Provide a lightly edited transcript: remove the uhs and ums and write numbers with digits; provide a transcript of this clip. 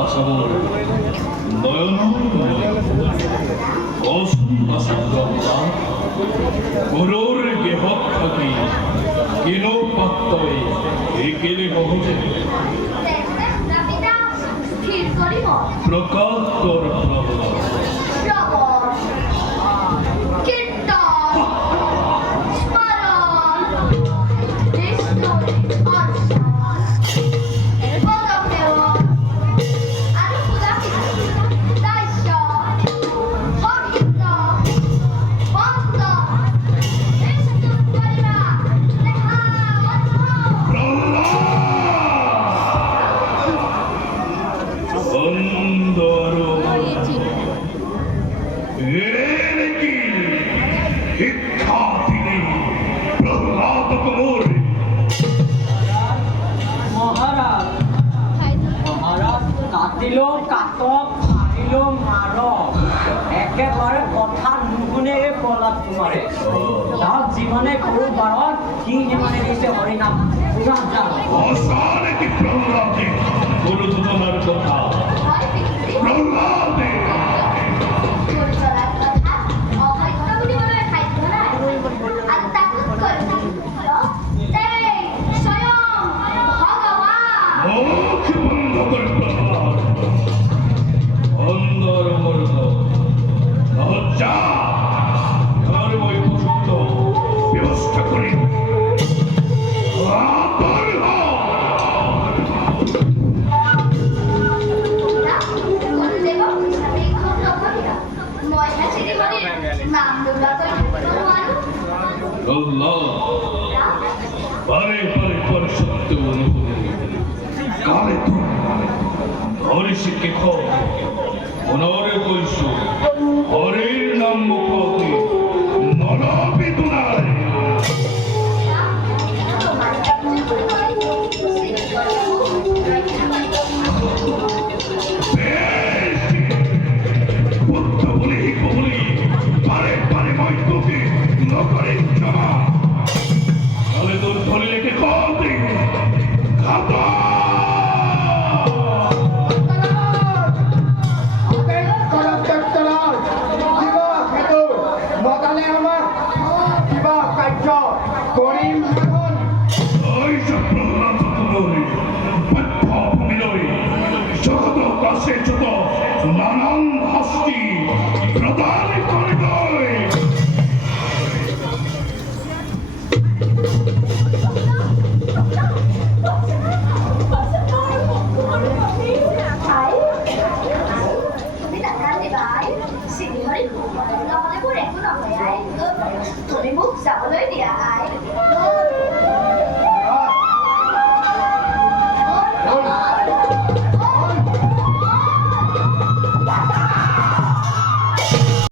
আশাবর নয়ন কৌশল বাসা গুরুর গেহত থাকি কেন পাত্তয়ে একেলে বহুজে প্রকান্তর প্রবল একেবারে কথা নুশুনে বলা তোমারে তার জীবনে গরু বারণ কি জীবনে দিয়েছে হরিনাম পুরাণ জানো অসানে কি প্রহ্লাদে গুরু তোমার কথা প্রহ্লাদে মুখ বন্ধ করে প্রহ্লাদ অন্দর মর্দ লজ্জা ধর্ম উপযুক্ত ব্যবস্থা করি বারে বারে পর সত্য অনুভব কালে তো হরি শিক্ষে অনরে কৈশ হরির নাম মুখতে মনোবেদনায় বুদ্ধ বলি বলি পারে পারে মৈত্রকে নকরে ক্ষমা তাহলে তোর ধরে লেখে কবে খাতা নানান হস্তি প্রদান করে দেয় Tôi đi múc dạo lưới địa